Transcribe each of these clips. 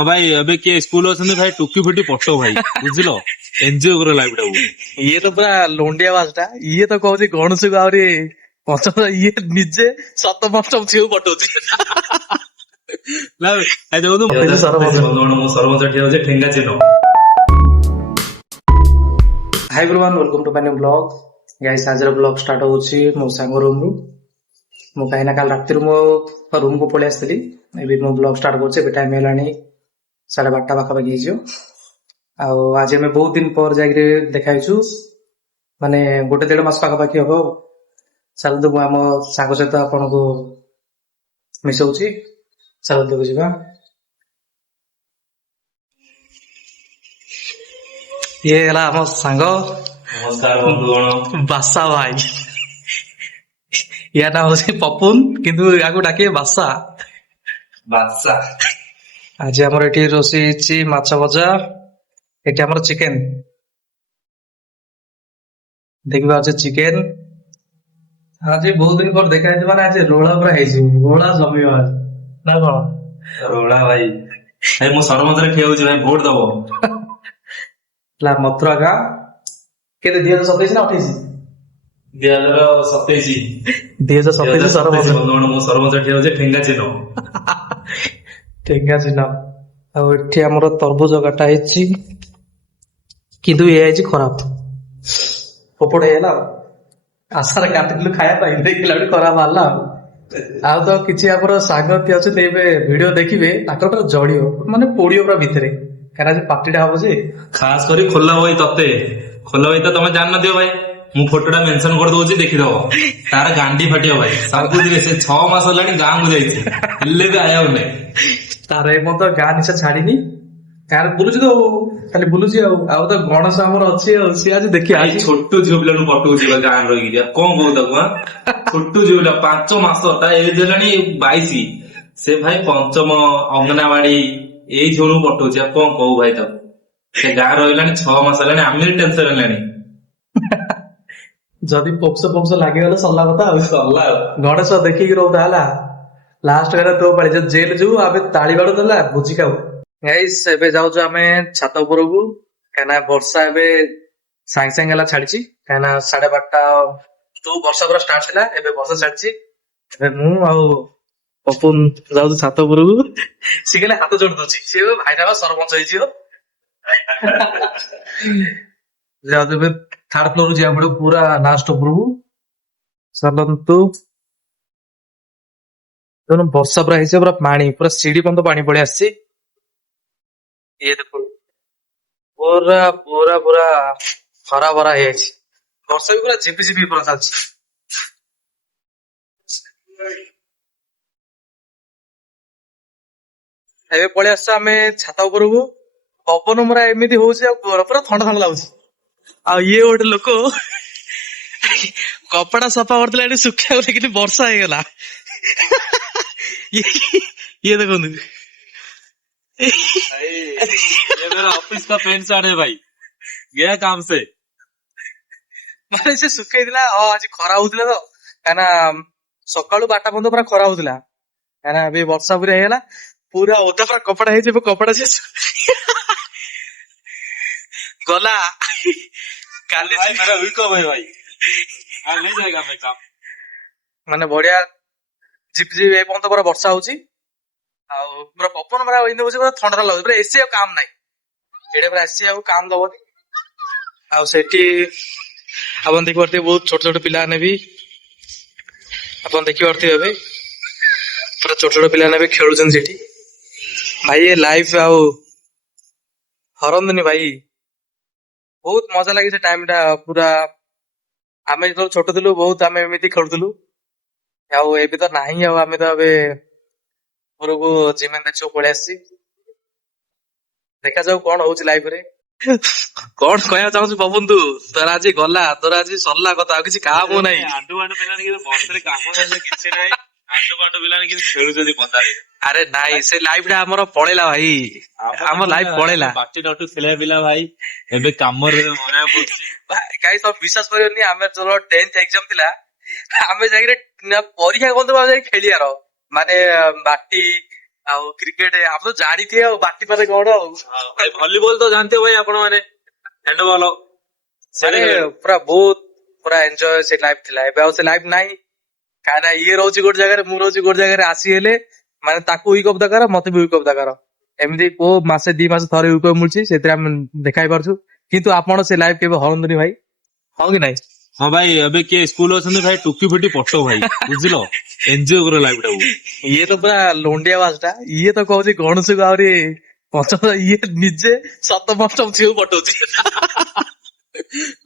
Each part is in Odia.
ହଁ ଭାଇ ଏବେ କିଏ ସ୍କୁଲ ଅଛନ୍ତି ଭାଇ ଟୁକି ଫୁଟି ପଟୋ ଭାଇ ବୁଝିଲ ଏନଜୟ କର ଲାଇଫ ଟାକୁ। ଇଏ ତ ପୁରା ଲୋଣ୍ଡିଆ ବାସଟା। ଇଏ ତ କହୁଛି ଗଣେଶକୁ ଆହୁରି ପଞ୍ଚମ, ଇଏ ନିଜେ ସପ୍ତମ ଅଷ୍ଟମ ଝିଅକୁ ପଟଉଛି। ନା ଭାଇ ଦେଖନ୍ତୁ ବନ୍ଧୁଗଣ, ମୁଁ ସରପଞ୍ଚ ଠିଆ ହଉଛି ଠେଙ୍ଗା ଚିହ୍ନ। High everyone, welcome to my new blog. Guys, ଆଜିର ବ୍ଲଗ ଷ୍ଟାର୍ଟ ହଉଛି ମୋ ସାଙ୍ଗ ରୁମରୁ। ମୁଁ କାହିଁକିନା କାଲି ରାତିରୁ ମୋ ରୁମକୁ ପଳେଇ ଆସିଥିଲି। ଏବେ ମୋ ବ୍ଲଗ ଷ୍ଟାର୍ଟ କରୁଛି। ଏବେ ଟାଇମ ହେଲାଣି 12:30 ପାଖାପାଖି ହେଇଯିବ। ଆଉ ଆଜି ଆମେ ବହୁତ ଦିନ ପରେ ଯାଇକି ଦେଖା ହେଇଛୁ, ମାନେ 1-1.5 ମାସ ପାଖାପାଖି ହବ। ଚାଲନ୍ତୁ ମୁଁ ଆମ ସାଙ୍ଗ ସହିତ ଆପଣଙ୍କୁ ମିଶଉଛି। ଚାଲନ୍ତୁ ଯିବା। ଇଏ ହେଲା ଆମ ସାଙ୍ଗ ନମସ୍କାର ବନ୍ଧୁଗଣ। ବାସା ଭାଇ। ୟା ନାଁ ହଉଛି ପପୁନ, କିନ୍ତୁ ୟାକୁ ଡାକିବେ ବାସା। ବାଦଶା। ଆଜି ଆମର ଏଠି ରୋଷେଇ ହେଇଛି ମାଛ ଭଜା। ଏଠି ଆମର ଚିକେନ, ଦେଖିବା ଅଛି ଚିକେନ। ଆଜି ବହୁତ ଦିନ ପରେ ଦେଖା ହେଇଛି, ମାନେ ଆଜି ରୋଳା ପୁରା ହେଇଯିବ, ରୋଳା ଜମିବ ଆଜି ନା କଣ? ରୋଳା ଭାଇ। ଭାଇ ମୁଁ ସରପଞ୍ଚରେ ଠିଆ ହଉଛି ଭାଇ, ଭୋଟ ଦବ। ହେଲା ମଥୁରା ଗାଁ। କେତେ 2027 ନା 28? 2027। 2027 ସରପଞ୍ଚ। ବନ୍ଧୁଗଣ ମୁଁ ସରପଞ୍ଚ ଠିଆ ହଉଛି ଠେଙ୍ଗା ଚିହ୍ନ। ଠେଙ୍ଗା ଚିହ୍ନ। ଆଉ ଏଠି ଆମର ତରଭୁଜ କାଟା ହେଇଛି, କିନ୍ତୁ ଇଏ ହେଇଛି ଖରାପ। ପୋପଟ ହେଇଗଲା ଆଉ। ଆଶାରେ କାଟିଥିଲୁ ଖାଇବା ପାଇଁ, ଦେଖିଲା ବେଳକୁ ଖରାପ ବାହାରିଲା ଆଉ। ଆଉ ତ କିଛି ଆମର ସାଙ୍ଗ କିଏ ଅଛନ୍ତି, ଏବେ ଭିଡିଓ ଦେଖିବେ, ତାଙ୍କର ପୁରା ଜଳିବ, ମାନେ ପୋଡିବ ପୁରା ଭିତରେ, କାହିଁକିନା ଆଜି ପାର୍ଟିଟା ହବ ଯେ। ଖାସ କରି ଖୋଲା ଭାଇ ତତେ, ଖୋଲା ଭାଇ ତ ତମେ ଜାଣିନଥିବ ଭାଇ, ମୁଁ ଫଟୋଟା ମେନସନ କରିଦଉଛି ଦେଖିଦବ। ତାର ଗାଣ୍ଡି ଫାଟିବ ଭାଇ ସବୁଥିରେ। ସେ 6 ମାସ ହେଲାଣି ଗାଁକୁ ଯାଇଛି, ହେଲେ ବି ଆୟାଉ ନାହିଁ। ତାର ଏ ମତ ଗାଁ ନିଶା ଛାଡିନି, ଗାଁରେ ବୁଲୁଛି ତ, ଖାଲି ବୁଲୁଛି ଆଉ। ଆଉ ତ ଗଣେଶ ଆମର ଅଛି ଆଉ, ସିଏ ଆଜି ଦେଖିବା। ଆଜି ଛୋଟ ଝିଅ ପିଲାଙ୍କୁ ପଟଉଛି ଗାଁରେ ରହିକି, କଣ କହୁ ତାକୁ? ଛୋଟ ଝିଅ ପିଲା 5 ମାସ, ତା ଏଜ ହେଲାଣି 22। ସେ ଭାଇ ପଞ୍ଚମ ଅଙ୍ଗନାବାଡି ଏଇ ଝିଅଙ୍କୁ ପଟଉଛି, ଆଉ କଣ କହୁ ଭାଇ ତାକୁ? ସେ ଗାଁ ରହିଲାଣି 6 ମାସ ହେଲାଣି, ଆମେ ବି ଟେନସନ ହେଲାଣି। ଯଦି ପୋକ୍ସ ଲାଗିଗଲେ ସରିଲା କଥା ଆଉ। ସରିଲା ଆଉ। ଗଣେଶ ଦେଖିକି ରହୁଥା ହେଲା, ଲାଷ୍ଟ ହେଲା ତୋ ପାଳି। ଯଦି ଜେଲ ଯିବୁ ଆମେ ତାଳି ବାଡୁ ଦେଲା ବୁଝି ଖାଉ। ଗାଇସ୍, ଏବେ ଯାଉଛୁ ଆମେ ଛାତ ଉପରକୁ, କାହିଁକିନା ବର୍ଷା ଏବେ ସାଙ୍ଗେ ସାଙ୍ଗେ ହେଲା ଛାଡିଛି। କାହିଁକିନା 12:30 ଯୋଉ ବର୍ଷା ପୁରା ଷ୍ଟାର୍ଟ ଥିଲା, ଏବେ ବର୍ଷା ଛାଡିଛି। ଏବେ ମୁଁ ଆଉ ପପୁନ ଯାଉଛୁ ଛାତ ଉପରକୁ। ସିଏ ଖାଲି ହାତ ଯୋଡି ଦଉଛି, ସିଏ ଭାଇଟା ବା ସରପଞ୍ଚ ହେଇଯିବ। ଯାଉଛୁ ଏବେ ଥାର୍ଡ ଫ୍ଲୋର ଯିବାକୁ ପଡିବ, ପୁରା ଲାଷ୍ଟ ଉପରକୁ। ଚାଲନ୍ତୁ। ବର୍ଷା ପୁରା ହେଇଛି, ପୁରା ପାଣି, ପୁରା ସିଡି ପର୍ଯ୍ୟନ୍ତ ପାଣି ପଳେଇ ଆସିଛି। ଇଏ ଦେଖୁ, ପୁରା ପୁରା ପୁରା ହରା ଭରା ହେଇଯାଇଛି। ବର୍ଷା ବି ପୁରା ଝିପି ଝିପି ପୁରା ଚାଲିଛି। ଏବେ ପଳେଇ ଆସିଛୁ ଆମେ ଛାତ ଉପରକୁ। ପବନ ପୁରା ଏମିତି ହଉଛି, ଆଉ ପୁରା ଥଣ୍ଡା ଥଣ୍ଡା ଲାଗୁଛି। ଆଉ ଇଏ ଗୋଟେ ଲୋକ କପଡା ସଫା କରୁଥିଲା, ଏଠି ଶୁଖିବାକୁ ଦେଖିଲି ବର୍ଷା ହେଇଗଲା। ये देखो भाई ये मेरा ऑफिस का पेंट शर्ट है भाई, गया काम से। ମାନେ ସେ ଶୁଖେଇଥିଲା। ଆଜି ଖରା ହଉଥିଲା ତ, କାହିଁକିନା ସକାଳୁ 12ଟା ପର୍ଯ୍ୟନ୍ତ ପୁରା ଖରା ହଉଥିଲା, କାହିଁକିନା ଏବେ ବର୍ଷା ପୁରା ହେଇଗଲା, ପୁରା ଓଦା ପୁରା କପଡା ହେଇଛି। ଏବେ କପଡା ସେ ଗଲା କାଲି भाई मेरा वीक ऑफ है भाई, आज नहीं जाएगा मैं काम। ମାନେ ବଢିଆ ଝିପ୍ ଝିପ୍ ଏ ପର୍ଯ୍ୟନ୍ତ ପୁରା ବର୍ଷା ହଉଛି। ଆଉ ପୁରା ପବନ ପୁରା ଏମିତି ହଉଛି, ପୁରା ଥଣ୍ଡା ଲାଗୁଛି। ପୁରା ଏସି ଆଉ କାମ ନାହିଁ, ଏଇଟା ପୁରା ଏସି ଆଉ କାମ ଦବନି। ଆଉ ସେଠି ଆପଣ ଦେଖିପାରୁଥିବେ ବହୁତ ଛୋଟ ଛୋଟ ପିଲାମାନେ ବି, ଆପଣ ଦେଖିପାରୁଥିବେ ଏବେ ପୁରା ଛୋଟ ଛୋଟ ପିଲାମାନେ ବି ଖେଳୁଛନ୍ତି ସେଠି। ଭାଇ ଏ ଲାଇଫ ଆଉ ହରନ୍ତିନି ଭାଇ, ବହୁତ ମଜା ଲାଗେ ସେ ଟାଇମ ଟା। ପୁରା ଆମେ ଯେତେବେଳେ ଛୋଟ ଥିଲୁ, ବହୁତ ଆମେ ଏମିତି ଖେଳୁଥିଲୁ। ଆଉ ଏବେ ତ ନାହିଁ, ଆଉ ଆମେ ତ ଏବେ ଘରକୁ ଜିମେନ୍ ଦେଖିବାକୁ ପଳେଇ ଆସିଛି। ଦେଖାଯାଉ କଣ ହଉଛି ଲାଇଫ ରେ। କଣ କହିବାକୁ ଚାହୁଁଛୁ ପବନ ତୁ? ତୋର ଆଜି ଗଲା, ତୋର ଆଜି ସରିଲା କଥା, ଆଉ କିଛି କାମ ନାହିଁ। ଆଣ୍ଡୁ ଆଣ୍ଡୁ ପିଲାମାନେ କିନ୍ତୁ ବର୍ଷରେ କାମ ନାହିଁ, କିଛି ନାହିଁ। ଆଣ୍ଡୁ ଆଣ୍ଡୁ ପିଲାମାନେ କିନ୍ତୁ ଖେଳୁଛନ୍ତି ପଦାରେ। ଆରେ ନାଇଁ, ସେ ଲାଇଫ ଟା ଆମର ପଳେଇଲା ଭାଇ, ଆମ ଲାଇଫ ପଳେଇଲା। ବାଟି ନଟୁ ଥିଲା ପିଲା ଭାଇ, ଏବେ କାମରେ ମରିବାକୁ ପଡୁଛି। କାହିଁ ତମେ ବିଶ୍ୱାସ କରିବନି, ଆମେ ଯେତେବେଳେ 10th ଏକ୍ସାମ ଥିଲା, ଆମେ ଯାଇକି ପରୀକ୍ଷା ବନ୍ଧୁ ଯାଇକି ଖେଳିବାର, ମାନେ ବାଟି ଆଉ କ୍ରିକେଟ ଆପଣ ତ ଜାଣିଥିବେ ଆଉ ବାକି ମାନେ କଣ ଆଉ ଭାଇ ଭଲିବଲ ତ ଜାଣିଥିବ ଭାଇ ଆପଣ ମାନେ ହ୍ୟାଣ୍ଡବଲ ମାନେ ପୁରା ବହୁତ ପୁରା ଏନ୍ଜୟ ସେ ଲାଇଫ ଥିଲା। ଏବେ ଆଉ ସେ ଲାଇଫ ନାହିଁ କାହିଁକି ନା ଇଏ ରହୁଛି ଗୋଟେ ଜାଗାରେ, ମୁଁ ରହୁଛି ଗୋଟେ ଜାଗାରେ। ଆସି ହେଲେ ମାନେ ତାକୁ ୱିକ୍ ଅଫ୍ ଦରକାର, ମତେ ବି ୱିକ୍ ଅଫ୍ ଦରକାର। ଏମିତି କୋଉ ମାସେ 2 ମାସ ଥରେ ୱିକ୍ ଅଫ୍ ମିଳୁଛି, ସେଥିରେ ଆମେ ଦେଖାଇ ପାରୁଛୁ। କିନ୍ତୁ ଆପଣ ସେ ଲାଇଫ କେବେ ହରନ୍ତୁନି ଭାଇ, ହଁ କି ନାଇଁ? ହଁ ଭାଇ ଏବେ କିଏ ସ୍କୁଲ ଅଛନ୍ତି ଭାଇ ଟୁକି ଫୁଟି ପଟୋ ଭାଇ ବୁଝିଲ ଏନଜୟ କର ଲାଇଫ ଟାକୁ। ଇଏ ତ ପୁରା ଲୋଣ୍ଡିଆ ବାସଟା। ଇଏ ତ କହୁଛି ଗଣେଶକୁ ଆହୁରି ପଞ୍ଚମ, ଇଏ ନିଜେ ସପ୍ତମ ଅଷ୍ଟମ ଝିଅକୁ ପଟଉଛି।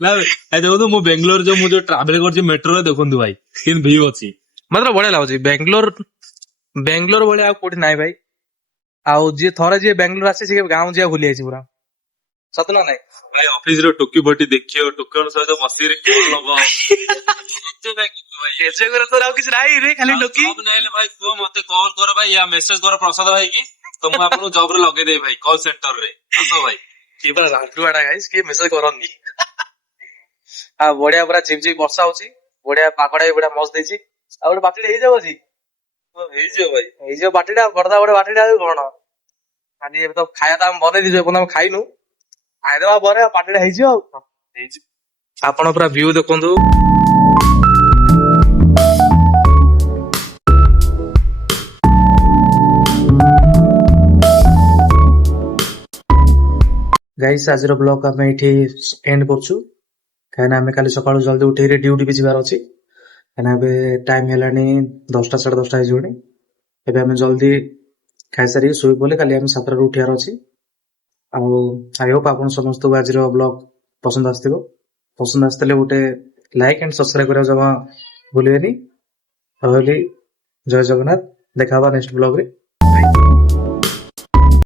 ନା ଭାଇ ଦେଖନ୍ତୁ ମୁଁ ବେଙ୍ଗଲୋର ଯୋଉ ମୁଁ ଯୋଉ ଟ୍ରାଭେଲ କରୁଛି ମେଟ୍ରୋରେ ଦେଖନ୍ତୁ ଭାଇ କିନ୍ତୁ ଭିଉ ଅଛି। ମାତ୍ର ବଢିଆ ଲାଗୁଛି ବେଙ୍ଗଲୋର ଭଳିଆ ଆଉ କୋଉଠି ନାହିଁ ଭାଇ। ଆଉ ଯିଏ ବେଙ୍ଗଲୋର ଆସିଛି ସେ ଗାଁ ଯିବା ଭୁଲି ଯାଇଛି ପୁରା, ସତ ନା ନାଇଁ? ଭାଇ ଅଫିସ ର ଟୋକି ଫଟି ଦେଖିବ ଟୋକିଙ୍କ ସହିତ ବସିକିରି କଲ ଲଗ ଏଜୟ କରିବା ତ ଆଉ କିଛି ନାହିଁ ରେ, ଖାଲି ଟୋକି। ନହେଲେ ଭାଇ କୁହ ମତେ କଲ କର ଭାଇ ୟା ମେସେଜ କର ପ୍ରସାଦ ଭାଇ କି ତ ମୁଁ ଆପଣଙ୍କୁ ଜବ ରେ ଲଗେଇଦେବି ଭାଇ କଲ ସେଣ୍ଟର ରେ ଆସ ଭାଇ। କିଏ ପୁରା ରାନ୍ଧୁଆଟା ଗାଇସ୍, କିଏ ମେସେଜ କରନ୍ତି। ଆଉ ବଢିଆ ପୁରା ଝିପ୍ ଝିପ୍ ବର୍ଷା ହଉଛି, ବଢିଆ ପାଗଟା ବି ବଢିଆ ମସ୍ତ ଦେଇଛି। ଆଉ ଗୋଟେ ବାଟିଟା ହେଇଯାଉ ଆଜି, ହେଇଯିବ ଭାଇ। ହେଇଯିବ ବାଟିଟା, କରିଦବା ଗୋଟେ ବାଟିଟା ଆଉ କଣ। ଖାଲି ଏବେ ତ ଖାଇବା ତ ଆମେ ବନେଇ ଦେଇଛୁ, ଏପର୍ଯ୍ୟନ୍ତ ଆମେ ଖାଇନୁ, ଖାଇଦବା ପରେ ଆଉ ପାଟିଟା ହେଇଯିବ ଆଉ କଣ। ହେଇଯିବ। ଆପଣ ପୁରା ଭିଉ ଦେଖନ୍ତୁ। ଗାଇସ୍ ଆଜିର ବ୍ଲଗ ଆମେ ଏଇଠି ଏଣ୍ଡ କରୁଛୁ, କାହିଁକିନା ଆମେ କାଲି ସକାଳୁ ଜଲ୍ଦି ଉଠିକି ଡ୍ୟୁଟି ବି ଯିବାର ଅଛି। କାହିଁକିନା ଏବେ ଟାଇମ ହେଲାଣି 10ଟା 10:30 ହେଇଯିବଣି। ଏବେ ଆମେ ଜଲ୍ଦି ଖାଇସାରିକି ଶୋଇ ପଡ଼ିଲେ କାଲି ଆମେ 7ଟାରୁ ଉଠିବାର ଅଛି। ଆଉ ଆଇ ହୋପ ଆପଣ ସମସ୍ତଙ୍କୁ ଆଜିର ବ୍ଲଗ ପସନ୍ଦ ଆସିଥିବ। ପସନ୍ଦ ଆସିଥିଲେ ଗୋଟେ ଲାଇକ୍ ଆଣ୍ଡ ସବସ୍କ୍ରାଇବ କରିବା ଜମା ଭୁଲିବେନି। ରହିଲି, ଜୟ ଜଗନ୍ନାଥ, ଦେଖା ହବା ନେକ୍ସଟ ବ୍ଲଗରେ।